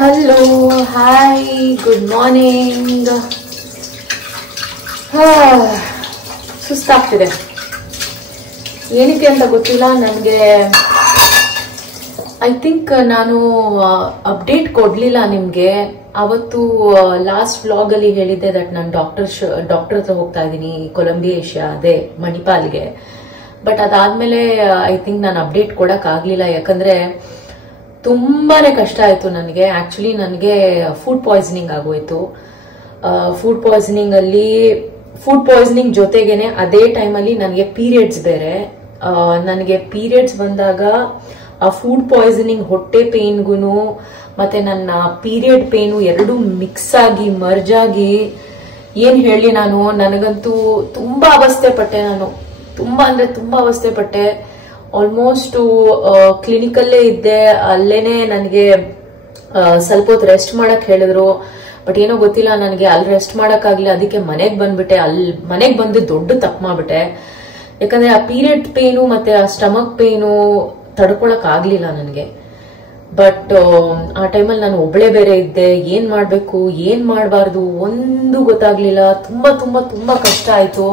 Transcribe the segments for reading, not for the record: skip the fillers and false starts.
Hello, hi, good morning. ಸುಸ್ತಾಗ್ತಿದೆ, ಏನಕ್ಕೆ ಅಂತ ಗೊತ್ತಿಲ್ಲ ನನಗೆ. ಐ ಥಿಂಕ್ ನಾನು ಅಪ್ಡೇಟ್ ಕೊಡ್ಲಿಲ್ಲ ನಿಮ್ಗೆ. ಅವತ್ತು ಲಾಸ್ಟ್ ವ್ಲಾಗ್ ಅಲ್ಲಿ ಹೇಳಿದ್ದೆ ದಟ್ ನಾನು ಡಾಕ್ಟರ್ ಹತ್ರ ಹೋಗ್ತಾ ಇದ್ದೀನಿ, ಕೊಲಂಬಿಯಾ ಏಷ್ಯಾ, ಅದೇ ಮಣಿಪಾಲ್ಗೆ. ಬಟ್ ಅದಾದ್ಮೇಲೆ ಐ ಥಿಂಕ್ ನಾನು ಅಪ್ಡೇಟ್ ಕೊಡಕ್ ಆಗ್ಲಿಲ್ಲ, ಯಾಕಂದ್ರೆ ತುಂಬಾನೇ ಕಷ್ಟ ಆಯ್ತು ನನಗೆ. ಆಕ್ಚುಲಿ ನನಗೆ ಫುಡ್ ಪಾಯ್ಸನಿಂಗ್ ಆಗೋಯ್ತು. ಫುಡ್ ಪಾಯ್ಸನಿಂಗ್ ಜೊತೆಗೇನೆ ಅದೇ ಟೈಮಲ್ಲಿ ನನಗೆ ಪೀರಿಯಡ್ಸ್ ಬೇರೆ. ನನಗೆ ಪೀರಿಯಡ್ಸ್ ಬಂದಾಗ ಆ ಫುಡ್ ಪಾಯ್ಸನಿಂಗ್ ಹೊಟ್ಟೆ ಪೇನ್ಗುನು ಮತ್ತೆ ನನ್ನ ಪೀರಿಯಡ್ ಪೇನು ಎರಡು ಮಿಕ್ಸ್ ಆಗಿ ಮರ್ಜ್ ಆಗಿ ಏನ್ ಹೇಳಿ ನನಗಂತೂ ತುಂಬಾ ಅವಸ್ಥೆ ಪಟ್ಟೆ. ನಾನು ತುಂಬಾ ಅವಸ್ಥೆ ಪಟ್ಟೆ. ಆಲ್ಮೋಸ್ಟ್ ಕ್ಲಿನಿಕಲ್ಲೇ ಇದ್ದೆ, ಅಲ್ಲೇನೆ ನನಗೆ ಸ್ವಲ್ಪ ಹೊತ್ತು ರೆಸ್ಟ್ ಮಾಡಕ್ ಹೇಳಿದ್ರು. ಬಟ್ ಏನೋ ಗೊತ್ತಿಲ್ಲ, ನನಗೆ ಅಲ್ಲಿ ರೆಸ್ಟ್ ಮಾಡಕ್ ಆಗ್ಲಿಲ್ಲ. ಅದಕ್ಕೆ ಮನೆಗ್ ಬಂದ್ಬಿಟ್ಟೆ. ಮನೆಗ್ ಬಂದು ದೊಡ್ಡ ತಪ್ಪು ಮಾಡ್ಬಿಟ್ಟೆ. ಯಾಕಂದ್ರೆ ಆ ಪೀರಿಯಡ್ ಪೇನು ಮತ್ತೆ ಆ ಸ್ಟಮಕ್ ಪೇನು ತಡ್ಕೊಳಕ್ ಆಗ್ಲಿಲ್ಲ ನನಗೆ. ಬಟ್ ಆ ಟೈಮಲ್ಲಿ ನಾನು ಒಬ್ಳೆ ಬೇರೆ ಇದ್ದೆ. ಏನ್ ಮಾಡ್ಬೇಕು ಏನ್ ಮಾಡಬಾರ್ದು ಒಂದು ಗೊತ್ತಾಗ್ಲಿಲ್ಲ. ತುಂಬಾ ತುಂಬಾ ತುಂಬಾ ಕಷ್ಟ ಆಯ್ತು.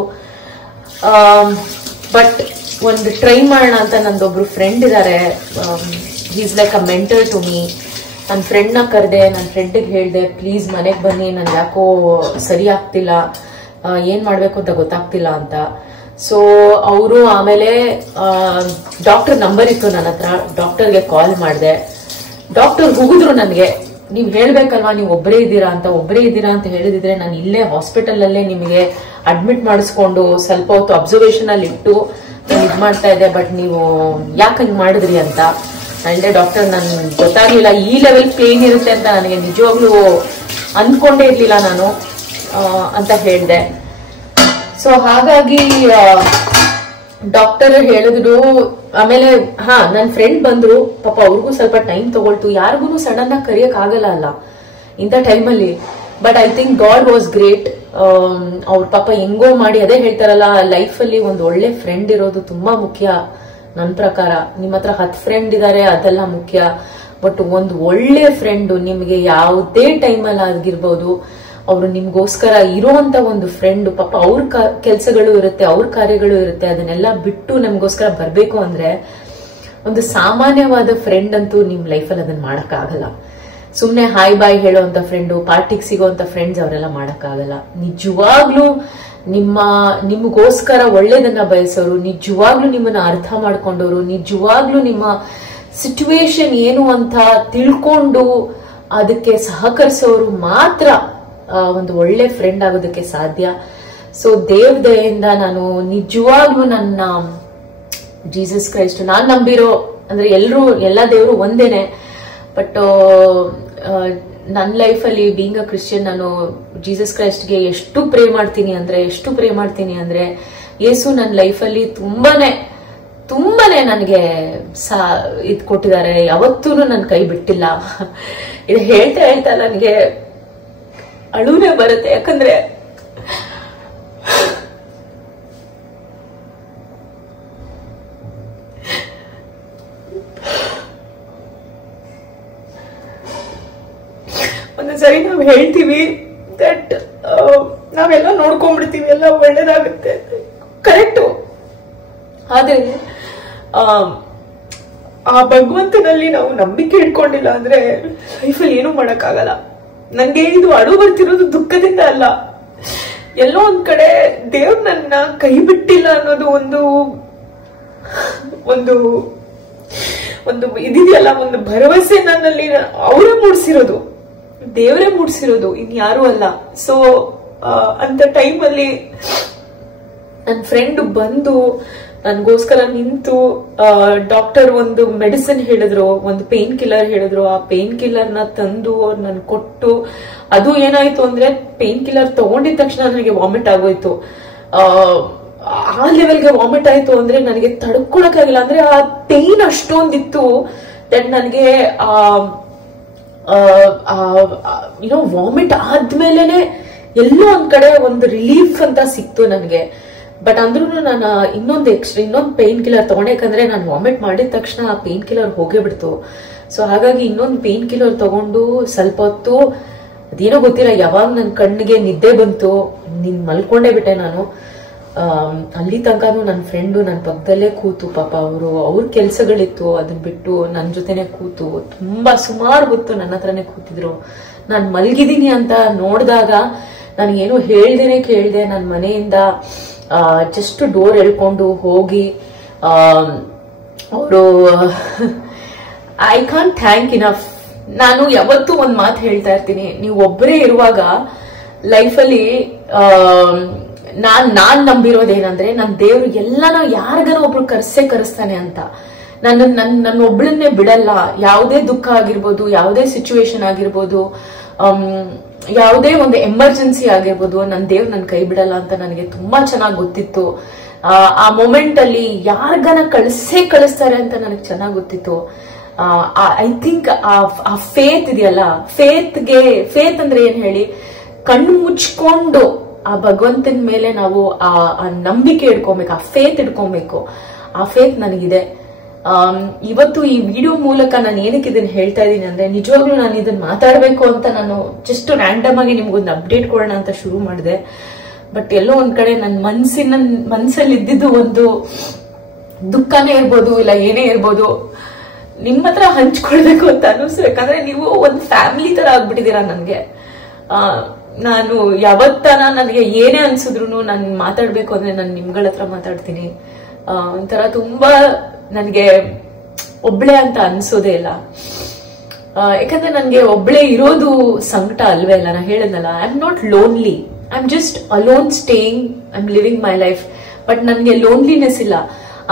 ಬಟ್ ಒಂದು ಟ್ರೈ ಮಾಡೋಣ ಅಂತ ನಂದೊಬ್ರು ಫ್ರೆಂಡ್ ಇದಾರೆ. Is like a mentor to me. ನನ್ನ ಫ್ರೆಂಡ್ನ ಕರೆದೆ, ನನ್ನ ಫ್ರೆಂಡಿಗೆ ಹೇಳ್ದೆ, ಪ್ಲೀಸ್ ಮನೆಗೆ ಬನ್ನಿ, ನನ್ ಯಾಕೋ ಸರಿ ಆಗ್ತಿಲ್ಲ, ಏನ್ ಮಾಡ್ಬೇಕು ಅಂತ ಗೊತ್ತಾಗ್ತಿಲ್ಲ ಅಂತ. ಸೊ ಅವರು ಆಮೇಲೆ ಡಾಕ್ಟರ್ ನಂಬರ್ ಇತ್ತು ನನ್ನ ಹತ್ರ, ಡಾಕ್ಟರ್ಗೆ ಕಾಲ್ ಮಾಡಿದೆ. ಡಾಕ್ಟರ್ ಹುಗಿದ್ರು ನನಗೆ, ನೀವ್ ಹೇಳ್ಬೇಕಲ್ವಾ ನೀವು ಒಬ್ಬರೇ ಇದ್ದೀರಾ ಅಂತ ಹೇಳಿದಿದ್ರೆ ನಾನು ಇಲ್ಲೇ ಹಾಸ್ಪಿಟಲ್ ಅಲ್ಲೇ ನಿಮಗೆ ಅಡ್ಮಿಟ್ ಮಾಡಿಸ್ಕೊಂಡು ಸ್ವಲ್ಪ ಹೊತ್ತು ಅಬ್ಸರ್ವೇಷನ್ ಅಲ್ಲಿ ಇಟ್ಟು ಇದ್ ಮಾಡ್ತಾ ಇದ್ದೆ. ಬಟ್ ನೀವು ಯಾಕಂಗ್ ಮಾಡಿದ್ರಿ ಅಂತ ಅಂದೆ. ಡಾಕ್ಟರ್, ನನ್ ಗೊತ್ತಾಗ್ಲಿಲ್ಲ ಈ ಲೆವೆಲ್ ಪೇನ್ ಇರುತ್ತೆ ಅಂತ ನನಗೆ ನಿಜವಾಗ್ಲೂ ಅನ್ಕೊಂಡೇ ಇರ್ಲಿಲ್ಲ ನಾನು ಅಂತ ಹೇಳ್ದೆ. ಸೊ ಹಾಗಾಗಿ ಡಾಕ್ಟರ್ ಹೇಳಿದ್ರು. ಆಮೇಲೆ ನನ್ ಫ್ರೆಂಡ್ ಬಂದ್ರು, ಪಾಪ ಅವ್ರಿಗೂ ಸ್ವಲ್ಪ ಟೈಮ್ ತಗೊಳ್ತು. ಯಾರಿಗೂ ಸಡನ್ ಆಗಿ ಕರಿಯಕ್ ಆಗಲ್ಲ ಅಲ್ಲ ಇಂಥ ಟೈಮಲ್ಲಿ. But I think god was great. ಅವ್ರ ಪಾಪ ಹೆಂಗೋ ಮಾಡಿ, ಅದೇ ಹೇಳ್ತಾರಲ್ಲ, ಲೈಫ್ ಅಲ್ಲಿ ಒಂದು ಒಳ್ಳೆ ಫ್ರೆಂಡ್ ಇರೋದು ತುಂಬಾ ಮುಖ್ಯ. ನನ್ ಪ್ರಕಾರ ನಿಮ್ಮ ಹತ್ರ 10 ಫ್ರೆಂಡ್ ಇದಾರೆ ಅದೆಲ್ಲ ಮುಖ್ಯ, ಬಟ್ ಒಂದು ಒಳ್ಳೆ ಫ್ರೆಂಡ್ ನಿಮ್ಗೆ ಯಾವುದೇ ಟೈಮಲ್ಲಿ ಆಗಿರ್ಬೋದು, ಅವರು ನಿಮ್ಗೋಸ್ಕರ ಇರುವಂತ ಒಂದು ಫ್ರೆಂಡ್. ಪಾಪ ಅವ್ರ ಕೆಲ್ಸಗಳು ಇರುತ್ತೆ, ಅವ್ರ ಕಾರ್ಯಗಳು ಇರುತ್ತೆ, ಅದನ್ನೆಲ್ಲ ಬಿಟ್ಟು ನಮ್ಗೋಸ್ಕರ ಬರ್ಬೇಕು ಅಂದ್ರೆ ಒಂದು ಸಾಮಾನ್ಯವಾದ ಫ್ರೆಂಡ್ ಅಂತೂ ನಿಮ್ ಲೈಫಲ್ಲಿ ಅದನ್ನ ಮಾಡಕ್ ಆಗಲ್ಲ. ಸುಮ್ನೆ ಹಾಯ್ ಬಾಯ್ ಹೇಳೋಂತ ಫ್ರೆಂಡು, ಪಾರ್ಟಿಗೆ ಸಿಗೋಂತ ಫ್ರೆಂಡ್ಸ್ ಅವರೆಲ್ಲ ಮಾಡಕ್ಕಾಗಲ್ಲ. ನಿಜವಾಗ್ಲೂ ನಿಮಗೋಸ್ಕರ ಒಳ್ಳೇದನ್ನ ಬಯಸೋರು, ನಿಜವಾಗ್ಲೂ ನಿಮ್ಮನ್ನ ಅರ್ಥ ಮಾಡ್ಕೊಂಡವ್ರು, ನಿಜವಾಗ್ಲೂ ನಿಮ್ಮ ಸಿಚುವೇಶನ್ ಏನು ಅಂತ ತಿಳ್ಕೊಂಡು ಅದಕ್ಕೆ ಸಹಕರಿಸೋರು ಮಾತ್ರ ಒಂದು ಒಳ್ಳೆ ಫ್ರೆಂಡ್ ಆಗೋದಕ್ಕೆ ಸಾಧ್ಯ. ಸೊ ದೇವ್ರ ದಯೆಯಿಂದ ನಾನು ನಿಜವಾಗ್ಲೂ ನನ್ನ ಜೀಸಸ್ ಕ್ರೈಸ್ಟ್ ನಾನ್ ನಂಬಿರೋ, ಅಂದ್ರೆ ಎಲ್ಲಾ ದೇವರು ಒಂದೇನೆ. ಬಟ್ ನನ್ನ ಲೈಫಲ್ಲಿ ಬೀಯಿಂಗ್ ಅ ಕ್ರಿಶ್ಚಿಯನ್, ನಾನು ಜೀಸಸ್ ಕ್ರೈಸ್ಟ್ಗೆ ಎಷ್ಟು ಪ್ರೇ ಮಾಡ್ತೀನಿ ಅಂದ್ರೆ ಯೇಸು ನನ್ನ ಲೈಫಲ್ಲಿ ತುಂಬಾನೇ ನನಗೆ ಇದ್ ಕೊಟ್ಟಿದ್ದಾರೆ. ಯಾವತ್ತೂ ನನ್ನ ಕೈ ಬಿಟ್ಟಿಲ್ಲ. ಇದು ಹೇಳ್ತಾ ನನಗೆ ಅಳುನೇ ಬರುತ್ತೆ. ಯಾಕಂದ್ರೆ ಒಂದ್ಸರಿ ನಾವು ಹೇಳ್ತೀವಿ ದಟ್ ನಾವೆಲ್ಲ ನೋಡ್ಕೊಂಡ್ಬಿಡ್ತೀವಿ, ಎಲ್ಲ ಒಳ್ಳೇದಾಗುತ್ತೆ, ಕರೆಕ್ಟು. ಆದ್ರೆ ಆ ಭಗವಂತನಲ್ಲಿ ನಾವು ನಂಬಿಕೆ ಇಟ್ಕೊಂಡಿಲ್ಲ ಅಂದ್ರೆ ಲೈಫಲ್ಲಿ ಏನೂ ಮಾಡಕ್ಕಾಗಲ್ಲ. ನಂಗೆ ಇದು ಅಳು ಬರ್ತಿರೋದು ದುಃಖದಿಂದ ಅಲ್ಲ. ಎಲ್ಲೋ ಒಂದ್ ಕಡೆ ದೇವ್ರು ನನ್ನ ಕೈ ಬಿಟ್ಟಿಲ್ಲ ಅನ್ನೋದು ಒಂದು ಇದಿದೆಯಲ್ಲ, ಒಂದು ಭರವಸೆ ನನ್ನಲ್ಲಿ ಅವರೇ ಮೂಡಿಸಿರೋದು, ದೇವರೇ ಮೂಡಿಸಿರೋದು, ಇನ್ಯಾರೂ ಅಲ್ಲ. ಸೊ ಅಂತ ಟೈಮಲ್ಲಿ ನನ್ನ ಫ್ರೆಂಡ್ ಬಂದು ನನ್ಗೋಸ್ಕರ ನಿಂತು, ಡಾಕ್ಟರ್ ಒಂದು ಮೆಡಿಸಿನ್ ಹೇಳಿದ್ರು, ಒಂದು ಪೇನ್ ಕಿಲ್ಲರ್ ಹೇಳಿದ್ರು. ಆ ಪೇನ್ ಕಿಲ್ಲರ್ ನ ತಂದು ಅವ್ರು ನನ್ ಕೊಟ್ಟು, ಅದು ಏನಾಯ್ತು ಅಂದ್ರೆ ಪೇನ್ ಕಿಲ್ಲರ್ ತಗೊಂಡಿದ ತಕ್ಷಣ ನನಗೆ ವಾಮಿಟ್ ಆಗೋಯ್ತು. ಆ ಲೆವೆಲ್ಗೆ ವಾಮಿಟ್ ಆಯ್ತು ಅಂದ್ರೆ ನನಗೆ ತಡ್ಕೊಳಕ್ಕಾಗಿಲ್ಲ. ಅಂದ್ರೆ ಆ ಪೇನ್ ಅಷ್ಟೊಂದಿತ್ತು ದಟ್ ನನಗೆ ವಾಮಿಟ್ ಆದ್ಮೇಲೆನೆ ಎಲ್ಲೋ ಒಂದ್ ಕಡೆ ಒಂದು ರಿಲೀಫ್ ಅಂತ ಸಿಕ್ತು ನನಗೆ. ಬಟ್ ಅಂದ್ರೂ ನಾನು ಇನ್ನೊಂದು ಪೇನ್ ಕಿಲ್ಲರ್ ತಗೊಂಡೆ, ಯಾಕಂದ್ರೆ ನಾನು ವಾಮಿಟ್ ಮಾಡಿದ ತಕ್ಷಣ ಆ ಪೇನ್ ಕಿಲ್ಲರ್ ಹೋಗೇ ಬಿಡ್ತು. ಸೊ ಹಾಗಾಗಿ ಇನ್ನೊಂದು ಪೇನ್ ಕಿಲ್ಲರ್ ತಗೊಂಡು ಸ್ವಲ್ಪ ಹೊತ್ತು ಅದೇನೋ ಗೊತ್ತಿಲ್ಲ, ಯಾವಾಗ ನನ್ನ ಕಣ್ಣಿಗೆ ನಿದ್ದೆ ಬಂತು, ಮಲ್ಕೊಂಡೇ ಬಿಟ್ಟೆ ನಾನು. ಅಲ್ಲಿ ತನಕನೂ ನನ್ನ ಫ್ರೆಂಡು ನನ್ನ ಪಕ್ಕದಲ್ಲೇ ಕೂತು, ಪಾಪ ಅವ್ರ ಕೆಲ್ಸಗಳಿತ್ತು, ಅದನ್ನ ಬಿಟ್ಟು ನನ್ನ ಜೊತೆನೆ ಕೂತು ತುಂಬಾ ಸುಮಾರು ಹೊತ್ತು ನನ್ನ ಹತ್ರನೇ ಕೂತಿದ್ರು. ನಾನು ಮಲ್ಗಿದೀನಿ ಅಂತ ನೋಡಿದಾಗ ನನಗೇನು ಹೇಳ್ದೇನೆ ಕೇಳ್ದೆ ನನ್ನ ಮನೆಯಿಂದ ಜಸ್ಟ್ ಡೋರ್ ಎಳ್ಕೊಂಡು ಹೋಗಿ ಅವರು ಐ ಕಾಂಟ್ ಥ್ಯಾಂಕ್ ಇನಫ್. ನಾನು ಯಾವತ್ತೂ ಒಂದ್ ಮಾತು ಹೇಳ್ತಾ ಇರ್ತೀನಿ, ನೀವು ಒಬ್ಬರೇ ಇರುವಾಗ ಲೈಫಲ್ಲಿ ನಾನ್ ನಂಬಿರೋದೇನಂದ್ರೆ, ನನ್ನ ದೇವ್ರು ಎಲ್ಲಾನ ಯಾರಿಗಾನ ಒಬ್ರು ಕರೆಸ್ತಾನೆ ಅಂತ. ನನ್ನ ಒಬ್ಳನ್ನೇ ಬಿಡಲ್ಲ. ಯಾವುದೇ ದುಃಖ ಆಗಿರ್ಬೋದು, ಯಾವುದೇ ಸಿಚುವೇಶನ್ ಆಗಿರ್ಬೋದು, ಯಾವುದೇ ಒಂದು ಎಮರ್ಜೆನ್ಸಿ ಆಗಿರ್ಬೋದು, ನನ್ನ ದೇವ್ರು ನನ್ನ ಕೈ ಬಿಡಲ್ಲ ಅಂತ ನನಗೆ ತುಂಬಾ ಚೆನ್ನಾಗಿ ಗೊತ್ತಿತ್ತು. ಆ ಮೊಮೆಂಟ್ ಅಲ್ಲಿ ಯಾರಿಗಾನ ಕಳಿಸ್ತಾರೆ ಅಂತ ನನಗೆ ಚೆನ್ನಾಗಿ ಗೊತ್ತಿತ್ತು. ಐ ಥಿಂಕ್ ಆ ಫೇತ್ ಇದೆಯಲ್ಲ, ಫೇತ್ ಅಂದ್ರೆ ಏನ್ ಹೇಳಿ, ಕಣ್ಣು ಮುಚ್ಕೊಂಡು ಆ ಭಗವಂತನ ಮೇಲೆ ನಾವು ಆ ನಂಬಿಕೆ ಇಡ್ಕೊಬೇಕು, ಆ ಫೇತ್ ಇಡ್ಕೊಬೇಕು. ಆ ಫೇತ್ ನನಗಿದೆ. ಇವತ್ತು ಈ ವಿಡಿಯೋ ಮೂಲಕ ನಾನು ಏನಕ್ಕೆ ಇದನ್ನ ಹೇಳ್ತಾ ಇದ್ದೀನಿ ಅಂದ್ರೆ, ನಿಜವಾಗ್ಲೂ ನಾನು ಇದನ್ನ ಮಾತಾಡ್ಬೇಕು ಅಂತ ನಾನು ಜಸ್ಟ್ ರ್ಯಾಂಡಮ್ ಆಗಿ ನಿಮ್ಗೊಂದು ಅಪ್ಡೇಟ್ ಕೊಡೋಣ ಅಂತ ಶುರು ಮಾಡಿದೆ. ಬಟ್ ಎಲ್ಲೋ ಒಂದ್ ಕಡೆ ನನ್ನ ಮನ್ಸಲ್ಲಿ ಇದ್ದಿದ್ದು ಒಂದು ದುಃಖನೇ ಇರ್ಬೋದು, ಇಲ್ಲ ಏನೇ ಇರ್ಬೋದು, ನಿಮ್ಮ ಹತ್ರ ಹಂಚ್ಕೊಳ್ಬೇಕು ಅಂತ ಅನಿಸ್ತು. ಯಾಕಂದ್ರೆ ನೀವು ಒಂದು ಫ್ಯಾಮಿಲಿ ತರ ಆಗ್ಬಿಟ್ಟಿದೀರಾ ನನ್ಗೆ. ನಾನು ಯಾವತ್ತನ ನನಗೆ ಏನೇ ಅನ್ಸಿದ್ರು ನಾನು ಮಾತಾಡ್ಬೇಕು ಅಂದ್ರೆ ನಾನು ನಿಮ್ಗಳ ಹತ್ರ ಮಾತಾಡ್ತೀನಿ. ಒಂಥರ ತುಂಬಾ ನನಗೆ ಒಬ್ಳೆ ಅಂತ ಅನ್ಸೋದೇ ಇಲ್ಲ. ಯಾಕಂದ್ರೆ ನನ್ಗೆ ಒಬ್ಳೆ ಇರೋದು ಸಂಕಟ ಅಲ್ವೇ ಇಲ್ಲ. ನಾ ಹೇಳದ್ನಲ್ಲ, I am not lonely, I am just alone staying, I am living my life. But ನನ್ಗೆ ಲೋನ್ಲಿನೆಸ್ ಇಲ್ಲ,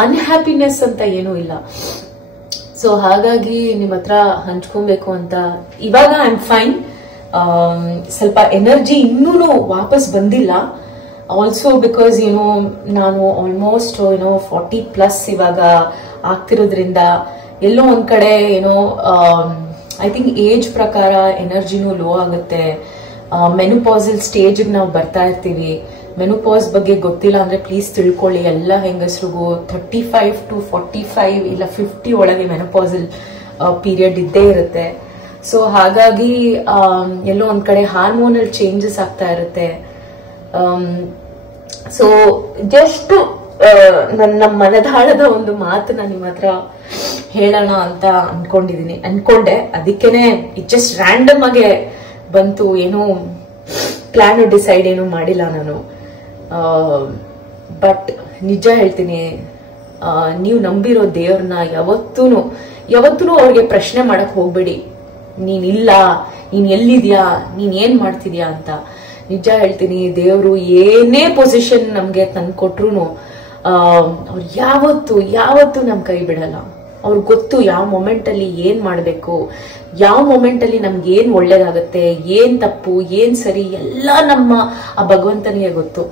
ಅನ್ಹ್ಯಾಪಿನೆಸ್ ಅಂತ ಏನೂ ಇಲ್ಲ. ಸೊ ಹಾಗಾಗಿ ನಿಮ್ಮ ಹತ್ರ ಹಂಚ್ಕೊಬೇಕು ಅಂತ. ಇವಾಗ ಐ ಆಮ್ ಫೈನ್. ಸ್ವಲ್ಪ ಎನರ್ಜಿ ಇನ್ನೂ ವಾಪಸ್ ಬಂದಿಲ್ಲ. ಆಲ್ಸೋ ಬಿಕಾಸ್ ನಾನು ಆಲ್ಮೋಸ್ಟ್ 40+ ಇವಾಗ ಆಗ್ತಿರೋದ್ರಿಂದ ಎಲ್ಲೋ ಒಂದ್ ಕಡೆ ಐ ಥಿಂಕ್ ಏಜ್ ಪ್ರಕಾರ ಎನರ್ಜಿನೂ ಲೋ ಆಗುತ್ತೆ. ಮೆನುಪಾಸಲ್ ಸ್ಟೇಜ್ ನಾವು ಬರ್ತಾ ಇರ್ತೀವಿ. ಮೆನುಪಾಸ್ ಬಗ್ಗೆ ಗೊತ್ತಿಲ್ಲ ಅಂದ್ರೆ ಪ್ಲೀಸ್ ತಿಳ್ಕೊಳ್ಳಿ. ಎಲ್ಲ ಹೆಂಗಸ್ರಿಗೂ 35 to 45 ಇಲ್ಲ 50 ಒಳಗೆ ಮೆನುಪಾಸಲ್ ಪೀರಿಯಡ್ ಇದ್ದೇ ಇರುತ್ತೆ. ಸೊ ಹಾಗಾಗಿ ಎಲ್ಲೋ ಒಂದ್ ಕಡೆ ಹಾರ್ಮೋನಲ್ ಚೇಂಜಸ್ ಆಗ್ತಾ ಇರುತ್ತೆ. ಸೊ ಜಸ್ಟ್ ನನ್ನ ಮನದಾಳದ ಒಂದು ಮಾತನ್ನ ನಿಮ್ಮ ಹತ್ರ ಹೇಳೋಣ ಅಂತ ಅನ್ಕೊಂಡೆ. ಅದಕ್ಕೇನೆ ಜಸ್ಟ್ ರ್ಯಾಂಡಮ್ ಆಗಿ ಬಂತು. ಏನೋ ಪ್ಲಾನ್ ಡಿಸೈಡ್ ಏನು ಮಾಡಿಲ್ಲ ನಾನು. ಬಟ್ ನಿಜ ಹೇಳ್ತೀನಿ, ನೀವು ನಂಬಿರೋ ದೇವ್ರನ್ನ ಯಾವತ್ತೂ ಅವ್ರಿಗೆ ಪ್ರಶ್ನೆ ಮಾಡಕ್ ಹೋಗ್ಬೇಡಿ. ನೀನಿಲ್ಲ, ನೀನ್ ಎಲ್ಲಿದ್ಯಾ, ನೀನ್ ಏನ್ ಮಾಡ್ತಿದ್ಯಾ ಅಂತ. ನಿಜ ಹೇಳ್ತೀನಿ, ದೇವ್ರು ಏನೇ ಪೊಸಿಷನ್ ನಮ್ಗೆ ತಂದ್ಕೊಟ್ರು ಅವ್ರು ಯಾವತ್ತು ನಮ್ ಕೈ ಬಿಡಲ್ಲ. ಅವ್ರಿಗೆ ಗೊತ್ತು ಯಾವ ಮೊಮೆಂಟ್ ಅಲ್ಲಿ ಏನ್ ಮಾಡ್ಬೇಕು, ಯಾವ ಮೊಮೆಂಟ್ ಅಲ್ಲಿ ನಮ್ಗೆ ಏನ್ ಒಳ್ಳೇದಾಗತ್ತೆ, ಏನ್ ತಪ್ಪು ಏನ್ ಸರಿ ಎಲ್ಲ ನಮ್ಮ ಆ ಭಗವಂತನಿಗೆ ಗೊತ್ತು.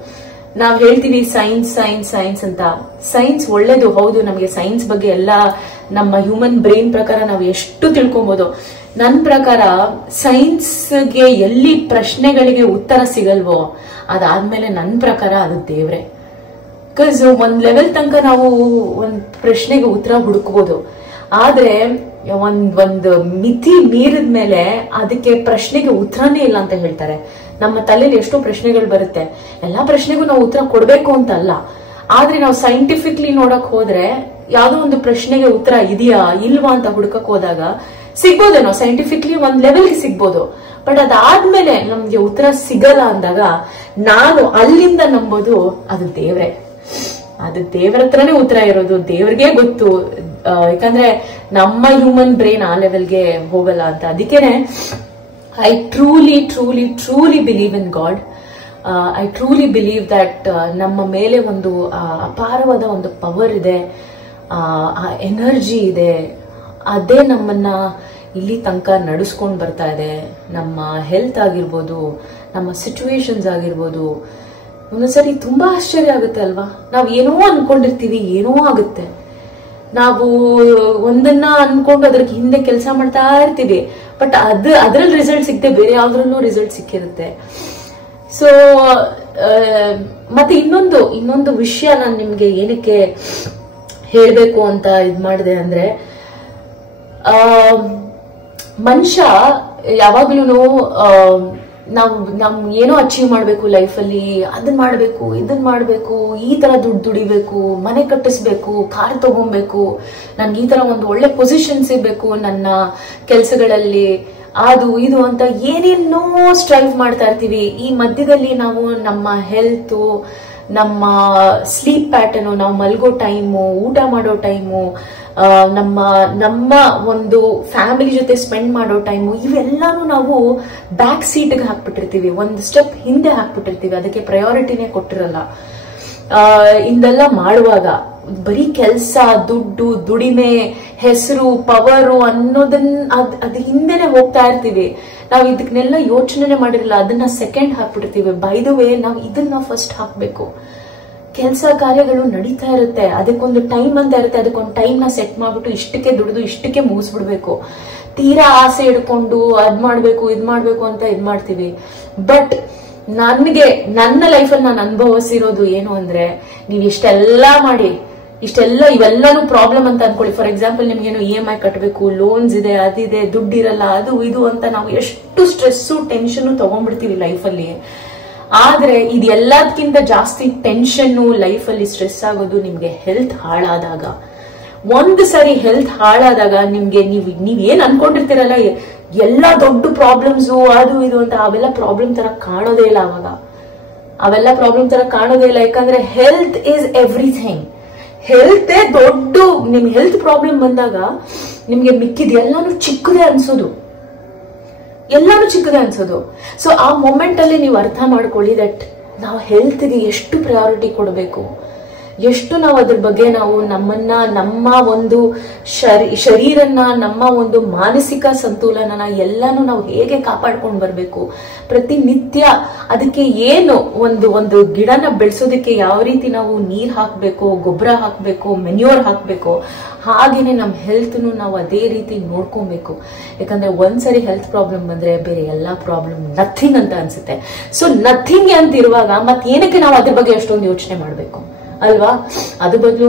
ನಾವ್ ಹೇಳ್ತೀವಿ ಸೈನ್ಸ್ ಅಂತ. ಸೈನ್ಸ್ ಒಳ್ಳೇದು ಹೌದು, ನಮಗೆ ಸೈನ್ಸ್ ಬಗ್ಗೆ ಎಲ್ಲ ನಮ್ಮ ಹ್ಯೂಮನ್ ಬ್ರೈನ್ ಪ್ರಕಾರ ನಾವು ಎಷ್ಟು ತಿಳ್ಕೊಬಹುದು. ನನ್ನ ಪ್ರಕಾರ ಸೈನ್ಸ್ಗೆ ಎಲ್ಲಿ ಪ್ರಶ್ನೆಗಳಿಗೆ ಉತ್ತರ ಸಿಗಲ್ವೋ ಅದಾದ್ಮೇಲೆ ನನ್ನ ಪ್ರಕಾರ ಅದು ದೇವ್ರೆ. ಬಿಕಾಸ್ ಒಂದ್ ಲೆವೆಲ್ ತನಕ ನಾವು ಒಂದ್ ಪ್ರಶ್ನೆಗೆ ಉತ್ತರ ಹುಡುಕ್ಬೋದು, ಆದ್ರೆ ಒಂದು ಮಿತಿ ಮೀರಿದ್ಮೇಲೆ ಅದಕ್ಕೆ ಪ್ರಶ್ನೆಗೆ ಉತ್ತರನೇ ಇಲ್ಲ ಅಂತ ಹೇಳ್ತಾರೆ. ನಮ್ಮ ತಲೆಯಲ್ಲಿ ಎಷ್ಟೋ ಪ್ರಶ್ನೆಗಳು ಬರುತ್ತೆ, ಎಲ್ಲಾ ಪ್ರಶ್ನೆಗೂ ನಾವು ಉತ್ತರ ಕೊಡ್ಬೇಕು ಅಂತ ಅಲ್ಲ. ಆದ್ರೆ ನಾವು ಸೈಂಟಿಫಿಕ್ಲಿ ನೋಡಕ್ ಹೋದ್ರೆ ಯಾವ್ದೋ ಒಂದು ಪ್ರಶ್ನೆಗೆ ಉತ್ತರ ಇದೆಯಾ ಇಲ್ವಾ ಅಂತ ಹುಡುಕಕ್ ಹೋದಾಗ ಸಿಗ್ಬೋದೇನೋ, ಸೈಂಟಿಫಿಕ್ಲಿ ಒಂದ್ ಲೆವೆಲ್ಗೆ ಸಿಗ್ಬೋದು. ಬಟ್ ಅದಾದ್ಮೇಲೆ ನಮ್ಗೆ ಉತ್ತರ ಸಿಗಲ್ಲ ಅಂದಾಗ ನಾನು ಅಲ್ಲಿಂದ ನಂಬೋದು ಅದು ದೇವ್ರೆ. ಅದು ದೇವ್ರ ಹತ್ರನೇ ಉತ್ತರ ಇರೋದು, ದೇವ್ರಿಗೆ ಗೊತ್ತು. ಯಾಕಂದ್ರೆ ನಮ್ಮ ಹ್ಯೂಮನ್ ಬ್ರೈನ್ ಆ ಲೆವೆಲ್ಗೆ ಹೋಗಲ್ಲ ಅಂತ. ಅದಕ್ಕೇನೆ I truly believe in god. I truly believe that ನಮ್ಮ ಮೇಲೆ ಒಂದು ಅಪಾರವಾದ ಒಂದು ಪವರ್ ಇದೆ, ಆ ಎನರ್ಜಿ ಇದೆ. ಅದೇ ನಮ್ಮನ್ನ ಇಲ್ಲಿ ತನಕ ನಡೆಸ್ಕೊಂಡು ಬರ್ತಾ ಇದೆ. ನಮ್ಮ ಹೆಲ್ತ್ ಆಗಿರ್ಬೋದು, ನಮ್ಮ ಸಿಚುವೇಶನ್ಸ್ ಆಗಿರ್ಬೋದು. ಒಂದೊಂದ್ಸರಿ ತುಂಬಾ ಆಶ್ಚರ್ಯ ಆಗುತ್ತೆ ಅಲ್ವಾ, ನಾವ್ ಏನೋ ಅನ್ಕೊಂಡಿರ್ತೀವಿ, ಏನೋ ಆಗುತ್ತೆ. ನಾವು ಒಂದನ್ನ ಅನ್ಕೊಂಡು ಅದ್ರಕ್ಕೆ ಹಿಂದೆ ಕೆಲಸ ಮಾಡ್ತಾ ಇರ್ತೀವಿ, ಬಟ್ ಅದ್ರಲ್ಲಿ ರಿಸಲ್ಟ್ ಸಿಗದೆ ಬೇರೆ ಯಾವ್ದ್ರಲ್ಲೂ ರಿಸಲ್ಟ್ ಸಿಕ್ಕಿರುತ್ತೆ. ಸೊ ಮತ್ತೆ ಇನ್ನೊಂದು ವಿಷಯ ನಾನು ನಿಮ್ಗೆ ಏನಕ್ಕೆ ಹೇಳ್ಬೇಕು ಅಂತ ಇದ್ ಮಾಡಿದೆ ಅಂದ್ರೆ, ಮನುಷ್ಯ ಯಾವಾಗ್ಲೂ ನಾವು ಏನೋ ಅಚೀವ್ ಮಾಡ್ಬೇಕು ಲೈಫಲ್ಲಿ, ಅದನ್ನ ಮಾಡ್ಬೇಕು, ಇದನ್ ಮಾಡ್ಬೇಕು, ಈ ತರ ದುಡ್ಡು ದುಡಿಬೇಕು, ಮನೆ ಕಟ್ಟಿಸ್ಬೇಕು, ಕಾರ್ ತಗೊಬೇಕು, ನನ್ಗೆ ಈ ತರ ಒಂದು ಒಳ್ಳೆ ಪೊಸಿಷನ್ ಸಿಗ್ಬೇಕು ನನ್ನ ಕೆಲ್ಸಗಳಲ್ಲಿ, ಅದು ಇದು ಅಂತ ಏನೇನೋ ಸ್ಟ್ರೈವ್ ಮಾಡ್ತಾ ಇರ್ತೀವಿ. ಈ ಮಧ್ಯದಲ್ಲಿ ನಾವು ನಮ್ಮ ಹೆಲ್ತ್, ನಮ್ಮ ಸ್ಲೀಪ್ ಪ್ಯಾಟರ್ನು, ನಾವು ಮಲ್ಗೋ ಟೈಮು, ಊಟ ಮಾಡೋ ಟೈಮು, ನಮ್ಮ ಒಂದು ಫ್ಯಾಮಿಲಿ ಜೊತೆ ಸ್ಪೆಂಡ್ ಮಾಡೋ ಟೈಮು, ಇವೆಲ್ಲಾನು ನಾವು ಬ್ಯಾಕ್ ಸೀಟ್ಗೆ ಹಾಕ್ಬಿಟ್ಟಿರ್ತೀವಿ, ಒಂದು ಸ್ಟೆಪ್ ಹಿಂದೆ ಹಾಕ್ಬಿಟ್ಟಿರ್ತೀವಿ, ಅದಕ್ಕೆ ಪ್ರಯಾರಿಟಿನೇ ಕೊಟ್ಟಿರಲ್ಲ. ಇಂದೆಲ್ಲ ಮಾಡುವಾಗ ಬರೀ ಕೆಲಸ, ದುಡ್ಡು, ದುಡಿಮೆ, ಹೆಸರು, ಪವರು ಅನ್ನೋದನ್ನ ಅದ್ ಹಿಂದೆನೆ ಹೋಗ್ತಾ ಇರ್ತೀವಿ. ನಾವು ಇದನ್ನೆಲ್ಲ ಯೋಚನೆ ಮಾಡಿರಲ್ಲ, ಅದನ್ನ ಸೆಕೆಂಡ್ ಹಾಕ್ಬಿಡ್ತೀವಿ. ಬೈ ದ ವೇ ನಾವು ಇದನ್ನ ಫಸ್ಟ್ ಹಾಕ್ಬೇಕು. ಕೆಲಸ ಕಾರ್ಯಗಳು ನಡೀತಾ ಇರುತ್ತೆ, ಅದಕ್ಕೊಂದು ಟೈಮ್ ಅಂತ ಇರುತ್ತೆ, ಅದಕ್ಕೊಂದು ಟೈಮ್ ನ ಸೆಟ್ ಮಾಡ್ಬಿಟ್ಟು ಇಷ್ಟಕ್ಕೆ ದುಡಿದು ಇಷ್ಟಕ್ಕೆ ಮುಗಿಸ್ಬಿಡ್ಬೇಕು. ತೀರಾ ಆಸೆ ಇಡ್ಕೊಂಡು ಅದ್ ಮಾಡ್ಬೇಕು ಇದ್ ಮಾಡ್ಬೇಕು ಅಂತ ಇದ್ ಮಾಡ್ತೀವಿ. ಬಟ್ ನನ್ನ ಲೈಫಲ್ಲಿ ನಾನು ಅನುಭವಿಸಿರೋದು ಏನು ಅಂದ್ರೆ, ನೀವ್ ಇಷ್ಟೆಲ್ಲಾ ಮಾಡಿ ಇವೆಲ್ಲಾನು ಪ್ರಾಬ್ಲಮ್ ಅಂತ ಅನ್ಕೊಳ್ಳಿ. ಫಾರ್ ಎಕ್ಸಾಂಪಲ್, ನಿಮ್ಗೇನು EMI ಕಟ್ಟಬೇಕು, ಲೋನ್ಸ್ ಇದೆ, ಅದಿದೆ, ದುಡ್ಡಿರಲ್ಲ, ಅದು ಇದು ಅಂತ ನಾವು ಎಷ್ಟು ಸ್ಟ್ರೆಸ್ಸು ಟೆನ್ಷನ್ ತಗೊಂಡ್ಬಿಡ್ತೀವಿ ಲೈಫಲ್ಲಿ. ಆದ್ರೆ ಇದೆಲ್ಲದಕ್ಕಿಂತ ಜಾಸ್ತಿ ಟೆನ್ಷನ್ ಲೈಫಲ್ಲಿ ಸ್ಟ್ರೆಸ್ ಆಗೋದು ನಿಮ್ಗೆ ಹೆಲ್ತ್ ಹಾಳಾದಾಗ. ಒಂದು ಸರಿ ಹೆಲ್ತ್ ಹಾಳಾದಾಗ ನಿಮ್ಗೆ ನೀವ್ ಏನ್ ಅನ್ಕೊಂಡಿರ್ತೀರಲ್ಲ, ಎಲ್ಲಾ ದೊಡ್ಡ ಪ್ರಾಬ್ಲಮ್ಸ್ ಅದು ಇದು ಅಂತ, ಅವೆಲ್ಲ ಪ್ರಾಬ್ಲಮ್ ತರ ಕಾಣೋದೇ ಇಲ್ಲ. ಅವೆಲ್ಲ ಪ್ರಾಬ್ಲಮ್ ತರ ಕಾಣೋದೇ ಇಲ್ಲ. ಯಾಕಂದ್ರೆ ಹೆಲ್ತ್ ಈಸ್ ಎವ್ರಿಥಿಂಗ್. ಹೆಲ್ತ್ ದೊಡ್ಡ, ನಿಮ್ ಹೆಲ್ತ್ ಪ್ರಾಬ್ಲಮ್ ಬಂದಾಗ ನಿಮ್ಗೆ ಮಿಕ್ಕಿದ್ ಎಲ್ಲಾನು ಚಿಕ್ಕದೇ ಅನ್ಸೋದು. ಸೊ ಆ ಮೊಮೆಂಟ್ ಅಲ್ಲಿ ನೀವು ಅರ್ಥ ಮಾಡ್ಕೊಳ್ಳಿ ದಟ್ ನಾವು ಹೆಲ್ತ್ಗೆ ಎಷ್ಟು ಪ್ರಯಾರಿಟಿ ಕೊಡಬೇಕು, ಎಷ್ಟು ನಾವು ಅದ್ರ ಬಗ್ಗೆ ನಾವು ನಮ್ಮ ಒಂದು ಶರೀರನ, ನಮ್ಮ ಒಂದು ಮಾನಸಿಕ ಸಂತುಲನನ ಎಲ್ಲಾನು ನಾವು ಹೇಗೆ ಕಾಪಾಡ್ಕೊಂಡು ಬರ್ಬೇಕು. ಪ್ರತಿನಿತ್ಯ ಅದಕ್ಕೆ ಏನು ಒಂದು ಗಿಡನ ಬೆಳೆಸೋದಕ್ಕೆ ಯಾವ ರೀತಿ ನಾವು ನೀರ್ ಹಾಕ್ಬೇಕು, ಗೊಬ್ಬರ ಹಾಕ್ಬೇಕು, ಮೆನ್ಯೂರ್ ಹಾಕ್ಬೇಕು, ಹಾಗೇನೆ ನಮ್ಮ ಹೆಲ್ತ್ನು ನಾವು ಅದೇ ರೀತಿ ನೋಡ್ಕೊಬೇಕು. ಯಾಕಂದ್ರೆ ಒಂದ್ಸರಿ ಹೆಲ್ತ್ ಪ್ರಾಬ್ಲಮ್ ಬಂದ್ರೆ ಬೇರೆ ಎಲ್ಲಾ ಪ್ರಾಬ್ಲಮ್ ನಥಿಂಗ್ ಅಂತ ಅನ್ಸುತ್ತೆ. ಸೊ ನಥಿಂಗ್ ಅಂತ ಇರುವಾಗ ಏನಕ್ಕೆ ನಾವು ಅದ್ರ ಬಗ್ಗೆ ಅಷ್ಟೊಂದು ಯೋಚನೆ ಮಾಡ್ಬೇಕು ಅಲ್ವಾ? ಅದು ಬದಲು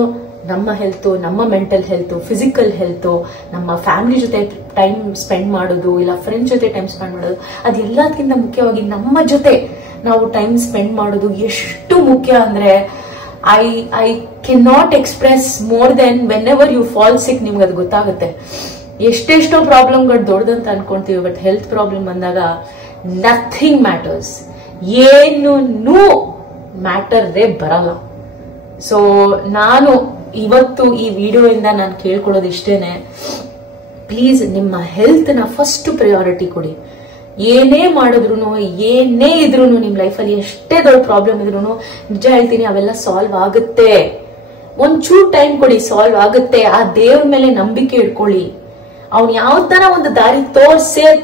ನಮ್ಮ ಹೆಲ್ತ್, ನಮ್ಮ ಮೆಂಟಲ್ ಹೆಲ್ತ್, ಫಿಸಿಕಲ್ ಹೆಲ್ತ್, ನಮ್ಮ ಫ್ಯಾಮಿಲಿ ಜೊತೆ ಟೈಮ್ ಸ್ಪೆಂಡ್ ಮಾಡೋದು, ಇಲ್ಲ ಫ್ರೆಂಡ್ಸ್ ಜೊತೆ ಟೈಮ್ ಸ್ಪೆಂಡ್ ಮಾಡೋದು, ಅದೆಲ್ಲದಕ್ಕಿಂತ ಮುಖ್ಯವಾಗಿ ನಮ್ಮ ಜೊತೆ ನಾವು ಟೈಮ್ ಸ್ಪೆಂಡ್ ಮಾಡೋದು ಎಷ್ಟು ಮುಖ್ಯ ಅಂದ್ರೆ, I can not express more than whenever you fall sick. ನಿಮ್ಗೆ ಅದು ಗೊತ್ತಾಗುತ್ತೆ. ಎಷ್ಟೆಷ್ಟೋ ಪ್ರಾಬ್ಲಮ್ಗಳು ದೊಡ್ಡದಂತ ಅನ್ಕೊಂತೀವಿ, ಬಟ್ ಹೆಲ್ತ್ ಪ್ರಾಬ್ಲಮ್ ಬಂದಾಗ ನಥಿಂಗ್ ಮ್ಯಾಟರ್ಸ್, ಏನು ಮ್ಯಾಟರ್ದೇ ಬರಲ್ಲ. ಸೊ ನಾನು ಇವತ್ತು ಈ ವಿಡಿಯೋಯಿಂದ ನಾನು ಕೇಳ್ಕೊಳ್ಳೋದು ಇಷ್ಟೇನೆ, ಪ್ಲೀಸ್ ನಿಮ್ಮ ಹೆಲ್ತ್ ನ ಫಸ್ಟ್ ಪ್ರಯಾರಿಟಿ ಕೊಡಿ. ಏನೇ ಮಾಡಿದ್ರು, ಏನೇ ಇದ್ರು, ನಿಮ್ ಲೈಫಲ್ಲಿ ಎಷ್ಟೇ ದೊಡ್ಡ ಪ್ರಾಬ್ಲಮ್ ಇದ್ರು, ನಿಜ ಹೇಳ್ತೀನಿ ಅವೆಲ್ಲ ಸಾಲ್ವ್ ಆಗುತ್ತೆ. ಒಂಚೂರು ಟೈಮ್ ಕೊಡಿ, ಸಾಲ್ವ್ ಆಗುತ್ತೆ. ಆ ದೇವ್ರ ಮೇಲೆ ನಂಬಿಕೆ ಇಟ್ಕೊಳ್ಳಿ. ಅವ್ನು ಯಾವ ತರ ಒಂದು ದಾರಿ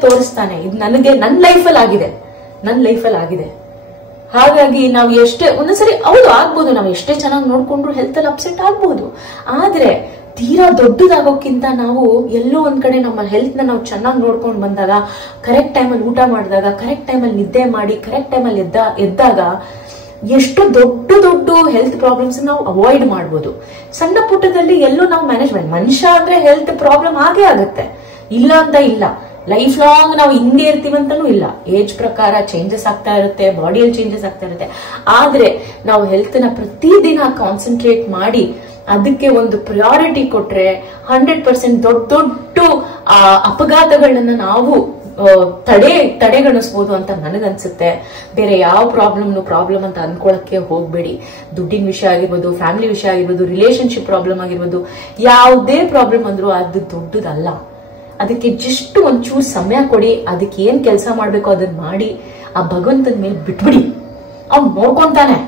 ತೋರಿಸ್ತಾನೆ. ಇದು ನನ್ನ ಲೈಫಲ್ಲಿ ಆಗಿದೆ. ಹಾಗಾಗಿ ನಾವು ಒಂದೊಂದ್ಸರಿ ಹೌದು ಆಗ್ಬೋದು, ನಾವು ಎಷ್ಟೇ ಚೆನ್ನಾಗಿ ನೋಡ್ಕೊಂಡ್ರು ಹೆಲ್ತ್ ಅಲ್ಲಿ ಅಪ್ಸೆಟ್ ಆಗ್ಬಹುದು. ಆದ್ರೆ ತೀರಾ ದೊಡ್ಡದಾಗೋಕ್ಕಿಂತ ನಾವು ಎಲ್ಲೋ ಒಂದ್ ಕಡೆ ನಮ್ಮ ಹೆಲ್ತ್ ನ ನಾವು ಚೆನ್ನಾಗಿ ನೋಡ್ಕೊಂಡು ಬಂದಾಗ, ಕರೆಕ್ಟ್ ಟೈಮಲ್ಲಿ ಊಟ ಮಾಡಿದಾಗ, ಕರೆಕ್ಟ್ ಟೈಮಲ್ಲಿ ನಿದ್ದೆ ಮಾಡಿ, ಕರೆಕ್ಟ್ ಟೈಮಲ್ಲಿ ಎದ್ದಾಗ ಎಷ್ಟು ದೊಡ್ಡ ಹೆಲ್ತ್ ಪ್ರಾಬ್ಲಮ್ಸ್ ನಾವು ಅವಾಯ್ಡ್ ಮಾಡ್ಬೋದು. ಸಣ್ಣ ಪುಟ್ಟದಲ್ಲಿ ಎಲ್ಲೋ ನಾವು ಮ್ಯಾನೇಜ್ಮೆಂಟ್, ಮನುಷ್ಯ ಅಂದ್ರೆ ಹೆಲ್ತ್ ಪ್ರಾಬ್ಲಮ್ ಆಗೇ ಆಗುತ್ತೆ, ಇಲ್ಲ ಅಂತ ಇಲ್ಲ. ಲೈಫ್ ಲಾಂಗ್ ನಾವು ಹಿಂಗೆ ಇರ್ತೀವಂತನೂ ಇಲ್ಲ. ಏಜ್ ಪ್ರಕಾರ ಚೇಂಜಸ್ ಆಗ್ತಾ ಇರುತ್ತೆ, ಬಾಡಿಯಲ್ಲಿ ಚೇಂಜಸ್ ಆಗ್ತಾ ಇರುತ್ತೆ. ಆದ್ರೆ ನಾವು ಹೆಲ್ತ್ ನ ಪ್ರತಿದಿನ ಕಾನ್ಸಂಟ್ರೇಟ್ ಮಾಡಿ ಅದಕ್ಕೆ ಒಂದು ಪ್ರಿಯಾರಿಟಿ ಕೊಟ್ರೆ 100% ದೊಡ್ಡ ಅಪಘಾತಗಳನ್ನ ನಾವು ತಡೆಗಣಿಸಬಹುದು ಅಂತ ನನಗನ್ಸುತ್ತೆ. ಬೇರೆ ಯಾವ ಪ್ರಾಬ್ಲಮ್ ಅಂತ ಅನ್ಕೊಳಕ್ಕೆ ಹೋಗ್ಬೇಡಿ. ದುಡ್ಡಿನ ವಿಷಯ ಆಗಿರ್ಬೋದು, ಫ್ಯಾಮಿಲಿ ವಿಷಯ ಆಗಿರ್ಬೋದು, ರಿಲೇಶನ್ಶಿಪ್ ಪ್ರಾಬ್ಲಮ್ ಆಗಿರ್ಬೋದು, ಯಾವುದೇ ಪ್ರಾಬ್ಲಮ್ ಅಂದ್ರೂ ಅದು ದೊಡ್ಡದಲ್ಲ. ಅದಕ್ಕೆ ಜಸ್ಟ್ ಒಂಚೂರು ಸಮಯ ಕೊಡಿ. ಅದಕ್ಕೆ ಏನ್ ಕೆಲಸ ಮಾಡ್ಬೇಕು ಅದನ್ನ ಮಾಡಿ, ಆ ಭಗವಂತನ ಮೇಲೆ ಬಿಟ್ಬಿಡಿ. ಅವ್ನ್ ನೋಡ್ಕೊಂತಾನೆ,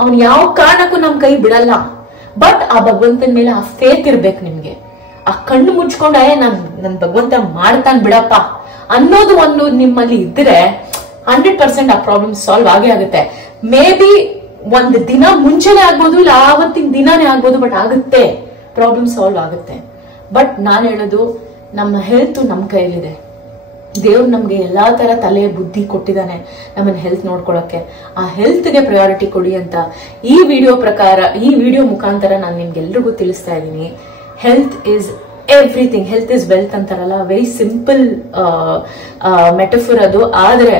ಅವ್ನ್ ಯಾವ ಕಾರಣಕ್ಕೂ ನಮ್ ಕೈ ಬಿಡಲ್ಲ. ಬಟ್ ಆ ಭಗವಂತನ ಮೇಲೆ ಆ ಫೇತ್ ಇರ್ಬೇಕು ನಿಮ್ಗೆ. ಆ ಕಣ್ಣು ಮುಚ್ಕೊಂಡೆ ನನ್ ಭಗವಂತ ಮಾಡ್ತಾನೆ ಬಿಡಪ್ಪ ಅನ್ನೋದು ಒಂದು ನಿಮ್ಮಲ್ಲಿ ಇದ್ರೆ 100% ಆ ಪ್ರಾಬ್ಲಮ್ ಸಾಲ್ವ್ ಆಗೇ ಆಗುತ್ತೆ. ಮೇ ಬಿ ಒಂದ್ ದಿನ ಮುಂಚೆನೆ ಆಗ್ಬೋದು, ಇಲ್ಲ ಆವತ್ತಿನ ದಿನಾನೇ ಆಗ್ಬೋದು, ಬಟ್ ಆಗುತ್ತೆ, ಪ್ರಾಬ್ಲಮ್ ಸಾಲ್ವ್ ಆಗುತ್ತೆ. ಬಟ್ ನಾನ್ ಹೇಳೋದು, ನಮ್ಮ ಹೆಲ್ತ್ ನಮ್ಮ ಕೈಯಲ್ಲಿದೆ. ದೇವ್ರು ನಮ್ಗೆ ಎಲ್ಲಾ ತರ ತಲೆ ಬುದ್ಧಿ ಕೊಟ್ಟಿದ್ದಾನೆ ನಮ್ಮನ್ನ ಹೆಲ್ತ್ ನೋಡ್ಕೊಳಕ್ಕೆ. ಆ ಹೆಲ್ತ್ಗೆ ಪ್ರಯಾರಿಟಿ ಕೊಡಿ ಅಂತ ಈ ವಿಡಿಯೋ ಮುಖಾಂತರ ನಾನು ನಿಮ್ಗೆಲ್ರಿಗೂ ತಿಳಿಸ್ತಾ ಇದ್ದೀನಿ. Health is everything. Health is wealth ಅಂತಾರಲ್ಲ, ವೆರಿ ಸಿಂಪಲ್ ಮೆಟಫರ್ ಅದು, ಆದ್ರೆ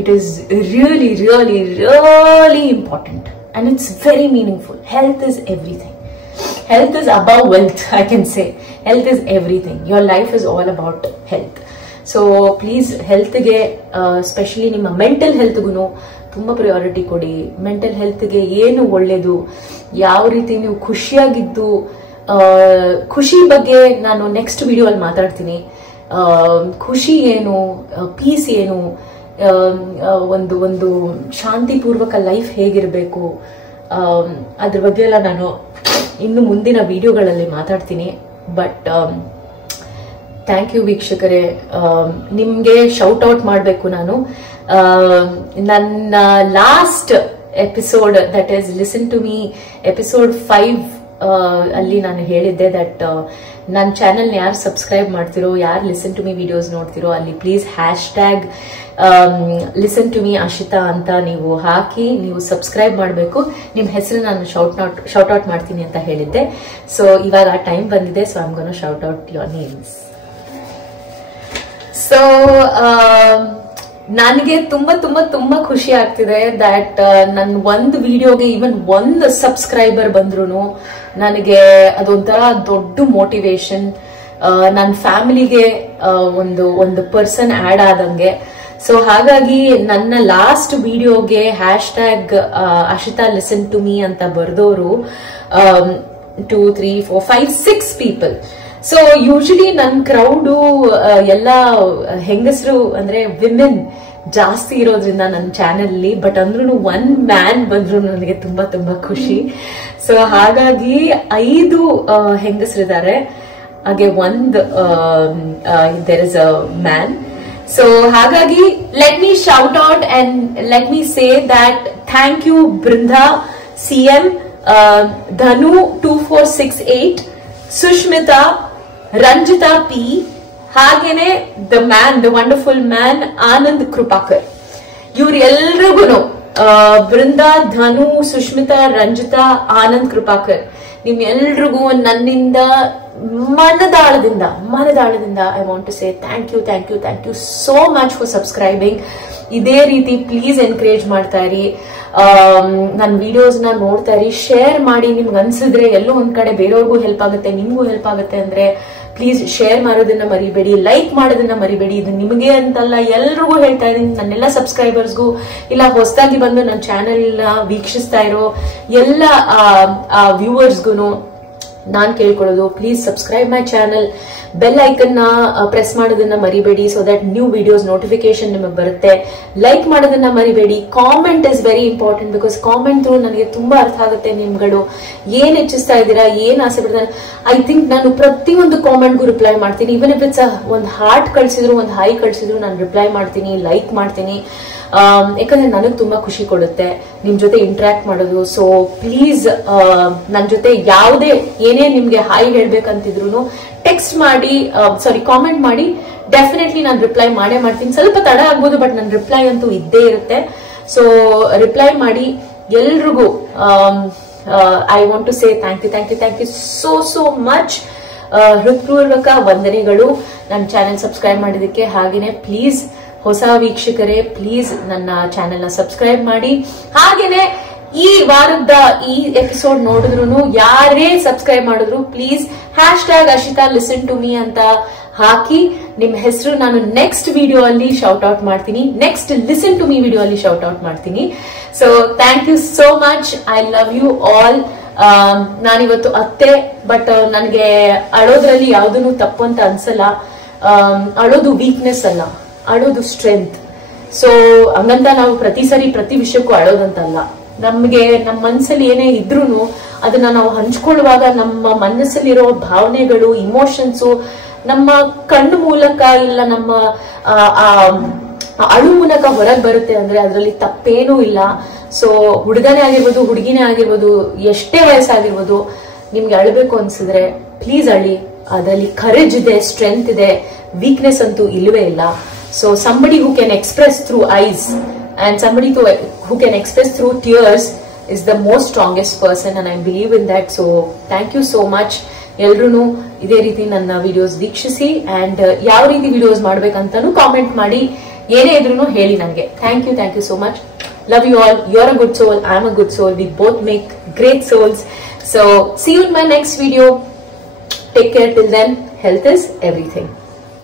it is really really really important and it's very meaningful. Health is everything. Health is above wealth, I can say. Health is everything. Your life is all about health. So please health ge especially ನಿಮ್ಮ mental health ಗುನು ತುಂಬಾ priority ಕೊಡಿ. Mental health ಗೆ ಏನು ಒಳ್ಳೇದು, ಯಾವ ರೀತಿ ನೀವು ಖುಷಿಯಾಗಿದ್ದು, ಖುಷಿ ಬಗ್ಗೆ ನಾನು ನೆಕ್ಸ್ಟ್ ವಿಡಿಯೋ ಅಲ್ಲಿ ಮಾತಾಡ್ತೀನಿ. ಖುಷಿ ಏನು, ಪೀಸ್ ಏನು, ಒಂದು ಶಾಂತಿಪೂರ್ವಕ ಲೈಫ್ ಹೇಗಿರಬೇಕು, ಅದ್ರ ಬಗ್ಗೆ ಎಲ್ಲ ನಾನು ಇನ್ನು ಮುಂದಿನ ವಿಡಿಯೋಗಳಲ್ಲಿ ಮಾತಾಡ್ತೀನಿ. ಬಟ್ ಥ್ಯಾಂಕ್ ಯು ವೀಕ್ಷಕರೇ. ನಿಮ್ಗೆ ಶೌಟ್ ಔಟ್ ಮಾಡಬೇಕು ನಾನು. ನನ್ನ last episode, that is listen to me episode 5 ಅಲ್ಲಿ ನಾನು ಹೇಳಿದ್ದೆ ದಟ್ ನನ್ನ ಚಾನೆಲ್ ಯಾರು ಸಬ್ಸ್ಕ್ರೈಬ್ ಮಾಡ್ತಿರೋ, ಯಾರು ಲಿಸನ್ ಟು ಮೀ ವಿಡಿಯೋಸ್ ನೋಡ್ತಿರೋ, ಅಲ್ಲಿ please hashtag listen to me Ashita ಅಂತ ನೀವು ಹಾಕಿ ನೀವು ಸಬ್ಸ್ಕ್ರೈಬ್ ಮಾಡಬೇಕು. ನಿಮ್ ಹೆಸರು ನಾನು ಶೌಟ್ ಔಟ್ ಮಾಡ್ತೀನಿ ಅಂತ ಹೇಳಿದ್ದೆ. ಸೊ ಇವಾಗ ಆ ಟೈಮ್ ಬಂದಿದೆ. So I am gonna shout out your names. So ನನಗೆ ತುಂಬಾ ತುಂಬಾ ತುಂಬಾ ಖುಷಿ ಆಗ್ತಿದೆ ದಟ್ ನನ್ನ ಒಂದು ವಿಡಿಯೋಗೆ ಈವನ್ ಒಂದು ಸಬ್ಸ್ಕ್ರೈಬರ್ ಬಂದ್ರು ನನಗೆ ಅದೊಂಥರ ದೊಡ್ಡ ಮೋಟಿವೇಶನ್. ನನ್ನ ಫ್ಯಾಮಿಲಿಗೆ ಒಂದು ಪರ್ಸನ್ ಆಡ್ ಆದಂಗೆ. ಸೊ ಹಾಗಾಗಿ ನನ್ನ ಲಾಸ್ಟ್ ವಿಡಿಯೋಗೆ hashtag Ashita listen to me ಅಂತ ಬರ್ದೋರು 2, 3, 4, 5, 6 ಪೀಪಲ್. ಸೊ ಯೂಶಲಿ ನನ್ನ ಕ್ರೌಡು ಎಲ್ಲ ಹೆಂಗಸರು ಅಂದ್ರೆ ವಿಮೆನ್ ಜಾಸ್ತಿ ಇರೋದ್ರಿಂದ ನನ್ನ ಚಾನೆಲ್ ಅಲ್ಲಿ. ಬಟ್ ಅಂದ್ರೂ 1 ಮ್ಯಾನ್ ಬಂದ್ರು ನನಗೆ ತುಂಬಾ ತುಂಬಾ ಖುಷಿ. ಸೊ ಹಾಗಾಗಿ 5 ಹೆಂಗಸರಿದ್ದಾರೆ, ಹಾಗೆ there is a man. So ಹಾಗಾಗಿ let me shout out and let me say that thank you Brinda CM, Dhanu 2468, Sushmita, Ranjita P, ಹಾಗೇನೆ the wonderful man Anand Kripakar. ಇವ್ರೆಲ್ರಿಗೂ ಬೃಂದಾ, ಧನು, ಸುಷ್ಮಿತಾ, ರಂಜಿತಾ, ಆನಂದ್ ಕೃಪಾಕರ್, ನಿಮ್ ಎಲ್ರಿಗೂ ನನ್ನಿಂದ ಮನದಾಳದಿಂದ I want to say thank you so much for subscribing. ಇದೇ ರೀತಿ please encourage ಮಾಡ್ತಾ ಇರಿ. ನನ್ನ ವಿಡಿಯೋಸ್ ನ ನೋಡ್ತಾ ಇರಿ, ಶೇರ್ ಮಾಡಿ. ನಿಮ್ಗೆ ಅನ್ಸಿದ್ರೆ ಎಲ್ಲೋ ಒಂದ್ ಕಡೆ ಬೇರೆಯವ್ರಿಗೂ ಹೆಲ್ಪ್ ಆಗುತ್ತೆ, ನಿಮ್ಗೂ ಹೆಲ್ಪ್ ಆಗುತ್ತೆ ಅಂದ್ರೆ ಪ್ಲೀಸ್ ಶೇರ್ ಮಾಡೋದನ್ನ ಮರಿಬೇಡಿ, ಲೈಕ್ ಮಾಡೋದನ್ನ ಮರಿಬೇಡಿ. ಇದು ನಿಮಗೆ ಅಂತಲ್ಲ, ಎಲ್ರಿಗೂ ಹೇಳ್ತಾ ಇದೀನಿ, ನನ್ನೆಲ್ಲ ಸಬ್ಸ್ಕ್ರೈಬರ್ಸ್ಗೂ, ಇಲ್ಲ ಹೊಸದಾಗಿ ಬಂದು ನನ್ನ ಚಾನೆಲ್ ವೀಕ್ಷಿಸ್ತಾ ಇರೋ ಎಲ್ಲ ವ್ಯೂವರ್ಸ್ಗೂ ನಾನ್ ಕೇಳ್ಕೊಳ್ಳೋದು, please subscribe my channel, bell icon ನ ಪ್ರೆಸ್ ಮಾಡೋದನ್ನ ಮರಿಬೇಡಿ, so that new videos notification ನಿಮಗೆ ಬರುತ್ತೆ. ಲೈಕ್ ಮಾಡೋದನ್ನ ಮರಿಬೇಡಿ. Comment is very important, because comment through ನನಗೆ ತುಂಬಾ ಅರ್ಥ ಆಗುತ್ತೆ ನಿಮ್ಗಳು ಏನ್ ಹೆಚ್ಚಿಸ್ತಾ ಇದ್ದೀರಾ, ಏನ್ ಆಸೆ ಪಡ್ತಾರೆ. ಐ ಥಿಂಕ್ ನಾನು ಪ್ರತಿಯೊಂದು ಕಾಮೆಂಟ್ಗೂ ರಿಪ್ಲೈ ಮಾಡ್ತೀನಿ. ಇವನ್ ಇಫ್ ಇಟ್ಸ್ ಒಂದು ಹಾರ್ಟ್ ಕಳ್ಸಿದ್ರು, ಒಂದು ಹೈ ಕಳ್ಸಿದ್ರು, ನಾನು ರಿಪ್ಲೈ ಮಾಡ್ತೀನಿ, ಲೈಕ್ ಮಾಡ್ತೀನಿ. ಯಾಕಂದ್ರೆ ನನಗೆ ತುಂಬಾ ಖುಷಿ ಕೊಡುತ್ತೆ ನಿಮ್ ಜೊತೆ ಇಂಟ್ರಾಕ್ಟ್ ಮಾಡೋದು. ಸೊ ಪ್ಲೀಸ್ ನನ್ ಜೊತೆ ಏನೇ ನಿಮ್ಗೆ ಹಾಯ್ ಹೇಳ್ಬೇಕಂತಿದ್ರು ಟೆಕ್ಸ್ಟ್ ಮಾಡಿ, ಕಾಮೆಂಟ್ ಮಾಡಿ. ಡೆಫಿನೆಟ್ಲಿ ನಾನು ರಿಪ್ಲೈ ಮಾಡೇ ಮಾಡ್ತೀನಿ. ಸ್ವಲ್ಪ ತಡ ಆಗ್ಬೋದು, ಬಟ್ ನನ್ನ ರಿಪ್ಲೈ ಅಂತೂ ಇದ್ದೇ ಇರುತ್ತೆ. ಸೊ ರಿಪ್ಲೈ ಮಾಡಿ ಎಲ್ರಿಗೂ. I want to say thank you so much. ಹೃತ್ಪೂರ್ವಕ ವಂದನೆಗಳು ನನ್ನ ಚಾನೆಲ್ ಸಬ್ಸ್ಕ್ರೈಬ್ ಮಾಡಿದಕ್ಕೆ. ಹಾಗೇನೆ ಪ್ಲೀಸ್ ಹೊಸ ವೀಕ್ಷಕರೇ, ಪ್ಲೀಸ್ ನನ್ನ ಚಾನೆಲ್ ನ ಸಬ್ಸ್ಕ್ರೈಬ್ ಮಾಡಿ. ಹಾಗೇನೆ ಈ ವಾರದ ಈ ಎಪಿಸೋಡ್ ನೋಡಿದ್ರು ಯಾರೇ ಸಬ್ಸ್ಕ್ರೈಬ್ ಮಾಡಿದ್ರು please hashtag Ashita listen to me ಅಂತ ಹಾಕಿ ನಿಮ್ ಹೆಸರು ನಾನು ನೆಕ್ಸ್ಟ್ ವಿಡಿಯೋ ಅಲ್ಲಿ ಶೌಟ್ ಔಟ್ ಮಾಡ್ತೀನಿ, next listen to me video ಅಲ್ಲಿ ಶೌಟ್ ಔಟ್ ಮಾಡ್ತೀನಿ. So thank you so much. I love you all. ನಾನಿವತ್ತು ಅತ್ತೆ, ಬಟ್ ನನಗೆ ಅಳೋದ್ರಲ್ಲಿ ಯಾವ್ದೂ ತಪ್ಪು ಅಂತ ಅನ್ಸಲ್ಲ. ಅಳೋದು ವೀಕ್ನೆಸ್ ಅಲ್ಲ, ಅಳೋದು ಸ್ಟ್ರೆಂತ್. ಸೊ ಹಂಗಂತ ನಾವು ಪ್ರತಿ ವಿಷಯಕ್ಕೂ ಅಳೋದಂತಲ್ಲ. ನಮ್ಗೆ ನಮ್ಮ ಮನಸ್ಸಲ್ಲಿ ಏನೇ ಇದ್ರೂ ಅದನ್ನ ನಾವು ಹಂಚ್ಕೊಳ್ಳುವಾಗ ನಮ್ಮ ಮನಸ್ಸಲ್ಲಿರೋ ಭಾವನೆಗಳು, ಇಮೋಷನ್ಸು ನಮ್ಮ ಕಣ್ಣು ಮೂಲಕ ಇಲ್ಲ ನಮ್ಮ ಅಳು ಮೂಲಕ ಹೊರಗೆ ಬರುತ್ತೆ ಅಂದ್ರೆ ಅದರಲ್ಲಿ ತಪ್ಪೇನೂ ಇಲ್ಲ. ಸೊ ಹುಡುಗನೇ ಆಗಿರ್ಬೋದು, ಹುಡುಗಿನೇ ಆಗಿರ್ಬೋದು, ಎಷ್ಟೇ ವಯಸ್ಸಾಗಿರ್ಬೋದು, ನಿಮ್ಗೆ ಅಳಬೇಕು ಅನ್ಸಿದ್ರೆ ಪ್ಲೀಸ್ ಅಳಿ. ಅದರಲ್ಲಿ ಕರೇಜ್ ಇದೆ, ಸ್ಟ್ರೆಂತ್ ಇದೆ, ವೀಕ್ನೆಸ್ ಅಂತೂ ಇಲ್ಲವೇ ಇಲ್ಲ. So somebody who can express through eyes and somebody who can express through tears is the most strongest person, and I believe in that. So thank you so much. ಎಲ್ರು ಇದೇ ರೀತಿ ನನ್ನ videos ವೀಕ್ಷಿಸಿ and ಯಾವ ರೀತಿ videos ಮಾಡ್ಬೇಕಂತಾನು comment ಮಾಡಿ, ಏನೇ ಇದ್ರೂ ಹೇಳಿ ನಂಗೆ. Thank you so much. Love you all. You're a good soul. I'm a good soul. We both make great souls. So see you in my next video. Take care till then. Health is everything.